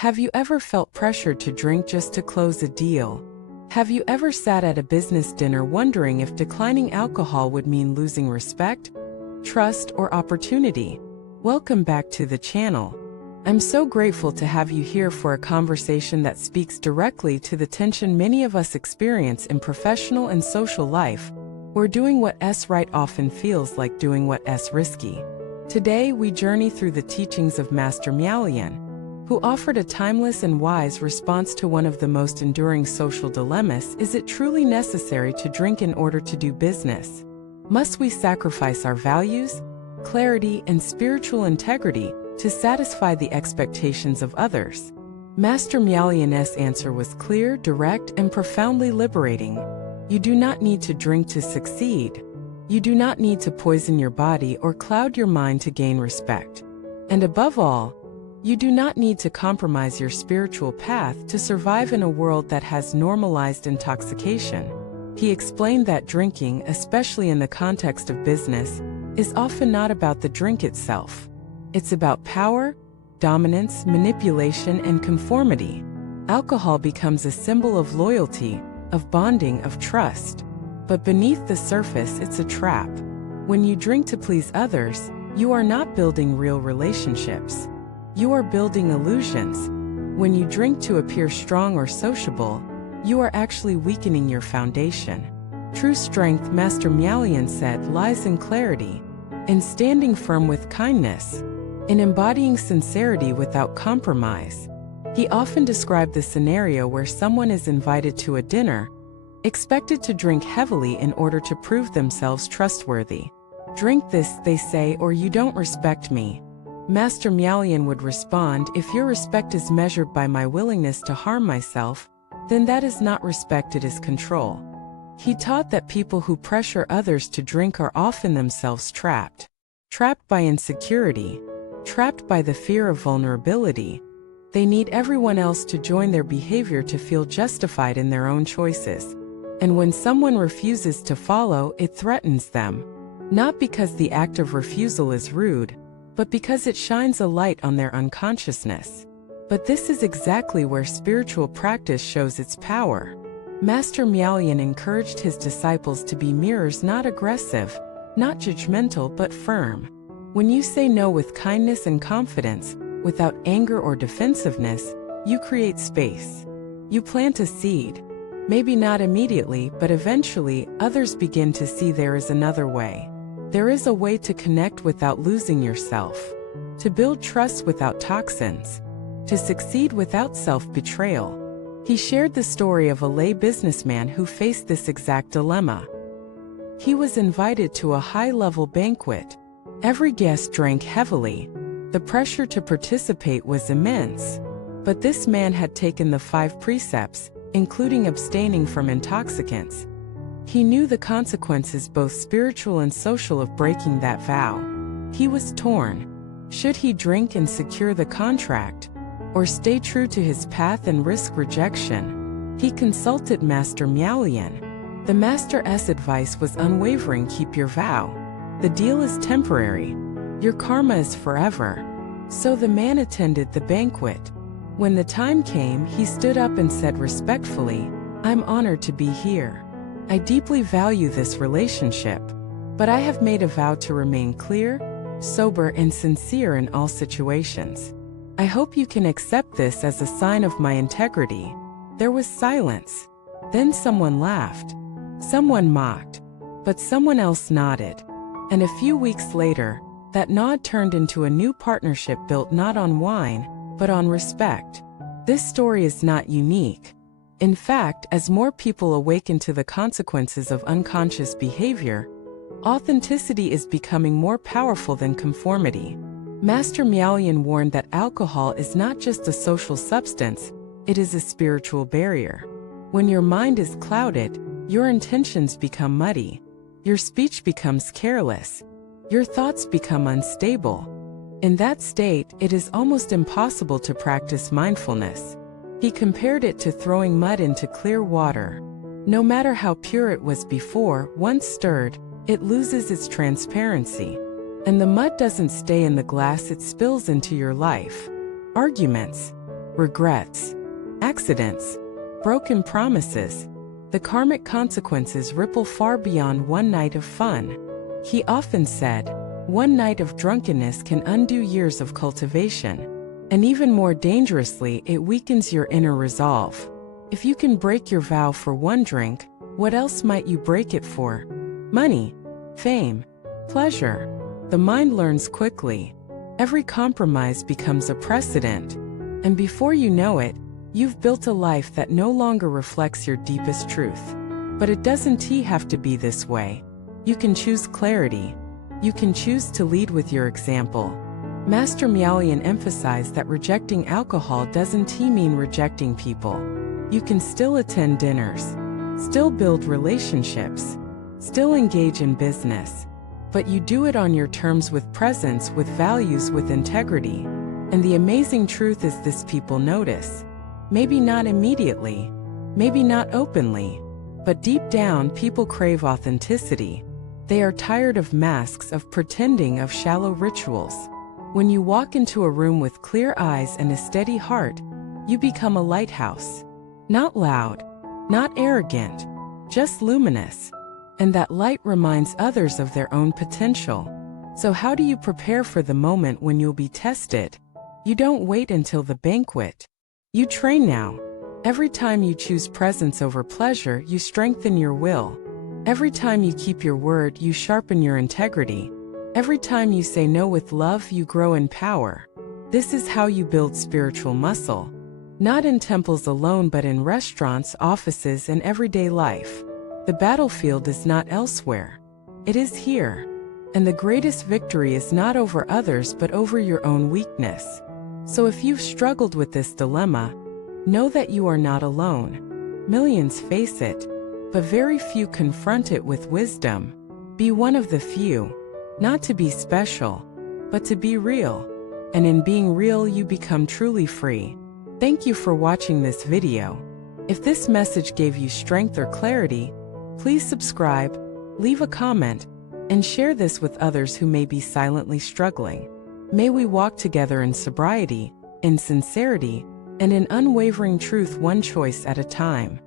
Have you ever felt pressured to drink just to close a deal? Have you ever sat at a business dinner wondering if declining alcohol would mean losing respect, trust, or opportunity? Welcome back to the channel. I'm so grateful to have you here for a conversation that speaks directly to the tension many of us experience in professional and social life, where doing what's right often feels like doing what's risky. Today, we journey through the teachings of Master Miaolian, who offered a timeless and wise response to one of the most enduring social dilemmas: is it truly necessary to drink in order to do business? Must we sacrifice our values, clarity, and spiritual integrity to satisfy the expectations of others? Master Miaolian's answer was clear, direct, and profoundly liberating. You do not need to drink to succeed. You do not need to poison your body or cloud your mind to gain respect. And above all, you do not need to compromise your spiritual path to survive in a world that has normalized intoxication. He explained that drinking, especially in the context of business, is often not about the drink itself. It's about power, dominance, manipulation, and conformity. Alcohol becomes a symbol of loyalty, of bonding, of trust. But beneath the surface, it's a trap. When you drink to please others, you are not building real relationships. You are building illusions. When you drink to appear strong or sociable, you are actually weakening your foundation. True strength, Master Miaolian said, lies in clarity, in standing firm with kindness, in embodying sincerity without compromise. He often described the scenario where someone is invited to a dinner, expected to drink heavily in order to prove themselves trustworthy. Drink this, they say, or you don't respect me. Master Miaolian would respond, if your respect is measured by my willingness to harm myself, then that is not respect, it is control. He taught that people who pressure others to drink are often themselves trapped. Trapped by insecurity, trapped by the fear of vulnerability. They need everyone else to join their behavior to feel justified in their own choices. And when someone refuses to follow, it threatens them. Not because the act of refusal is rude, but because it shines a light on their unconsciousness. But this is exactly where spiritual practice shows its power. Master Miaolian encouraged his disciples to be mirrors, not aggressive, not judgmental, but firm. When you say no with kindness and confidence, without anger or defensiveness, you create space. You plant a seed. Maybe not immediately, but eventually, others begin to see there is another way. There is a way to connect without losing yourself, to build trust without toxins, to succeed without self-betrayal. He shared the story of a lay businessman who faced this exact dilemma. He was invited to a high-level banquet. Every guest drank heavily. The pressure to participate was immense. But this man had taken the 5 precepts, including abstaining from intoxicants. He knew the consequences, both spiritual and social, of breaking that vow. He was torn. Should he drink and secure the contract, or stay true to his path and risk rejection? He consulted Master Miaolian. The Master's advice was unwavering: keep your vow. The deal is temporary. Your karma is forever. So the man attended the banquet. When the time came, he stood up and said respectfully, "I'm honored to be here. I deeply value this relationship, but I have made a vow to remain clear, sober, and sincere in all situations. I hope you can accept this as a sign of my integrity." There was silence. Then someone laughed. Someone mocked. But someone else nodded. And a few weeks later, that nod turned into a new partnership built not on wine, but on respect. This story is not unique. In fact, as more people awaken to the consequences of unconscious behavior, authenticity is becoming more powerful than conformity. Master Miaolian warned that alcohol is not just a social substance, it is a spiritual barrier. When your mind is clouded, your intentions become muddy. Your speech becomes careless. Your thoughts become unstable. In that state, it is almost impossible to practice mindfulness. He compared it to throwing mud into clear water. No matter how pure it was before, once stirred, it loses its transparency. And the mud doesn't stay in the glass, it spills into your life. Arguments, regrets, accidents, broken promises. The karmic consequences ripple far beyond one night of fun. He often said, "One night of drunkenness can undo years of cultivation." And even more dangerously, it weakens your inner resolve. If you can break your vow for one drink, what else might you break it for? Money, fame, pleasure. The mind learns quickly. Every compromise becomes a precedent. And before you know it, you've built a life that no longer reflects your deepest truth. But it doesn't have to be this way. You can choose clarity. You can choose to lead with your example. Master Miaolian emphasized that rejecting alcohol doesn't mean rejecting people. You can still attend dinners, still build relationships, still engage in business, but you do it on your terms, with presence, with values, with integrity. And the amazing truth is this: people notice. Maybe not immediately, maybe not openly, but deep down people crave authenticity. They are tired of masks, of pretending, of shallow rituals. When you walk into a room with clear eyes and a steady heart, you become a lighthouse. Not loud, not arrogant, just luminous. And that light reminds others of their own potential. So how do you prepare for the moment when you'll be tested? You don't wait until the banquet. You train now. Every time you choose presence over pleasure, you strengthen your will. Every time you keep your word, you sharpen your integrity. Every time you say no with love, you grow in power. This is how you build spiritual muscle. Not in temples alone, but in restaurants, offices, and everyday life. The battlefield is not elsewhere. It is here. And the greatest victory is not over others, but over your own weakness. So if you've struggled with this dilemma, know that you are not alone. Millions face it, but very few confront it with wisdom. Be one of the few. Not to be special, but to be real. And in being real, you become truly free. Thank you for watching this video. If this message gave you strength or clarity, please subscribe, leave a comment, and share this with others who may be silently struggling. May we walk together in sobriety, in sincerity, and in unwavering truth, one choice at a time.